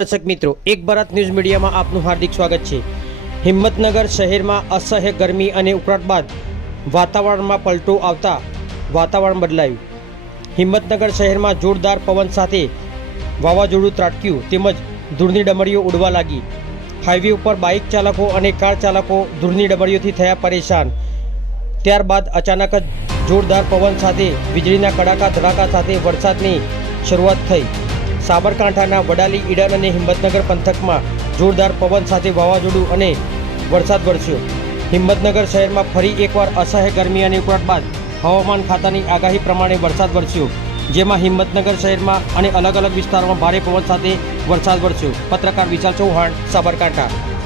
દર્શક મિત્રો, એક ભારત ન્યૂઝ મીડિયામાં આપનું હાર્દિક સ્વાગત છે. હિંમતનગર શહેરમાં અસહ્ય ગરમી અને ઉકળાટ બાદ વાતાવરણમાં પલટો આવતા વાતાવરણ બદલાયું. હિંમતનગર શહેરમાં જોરદાર પવન સાથે વાવાઝોડું ત્રાટક્યું તેમજ ધૂળની ડમરીઓ ઉડવા લાગી. હાઈવે ઉપર બાઇક ચાલકો અને કાર ચાલકો ધૂળની ડમરીઓથી થયા પરેશાન. ત્યારબાદ અચાનક જ જોરદાર પવન સાથે વીજળીના કડાકા ધડાકા સાથે વરસાદની શરૂઆત થઈ. સાબરકાંઠાના વડાલી ઈડન અને હિંમતનગર પંથકમાં જોરદાર પવન સાથે વાવાઝોડું અને વરસાદ વરસ્યો. હિંમતનગર શહેરમાં ફરી એકવાર અસહ્ય ગરમી અને ઉકળાટ બાદ હવામાન ખાતાની આગાહી પ્રમાણે વરસાદ વરસ્યો. જેમાં હિંમતનગર શહેરમાં અને અલગ અલગ વિસ્તારોમાં ભારે પવન સાથે વરસાદ વરસ્યો. પત્રકાર વિશાલ ચૌહાણ, સાબરકાંઠા.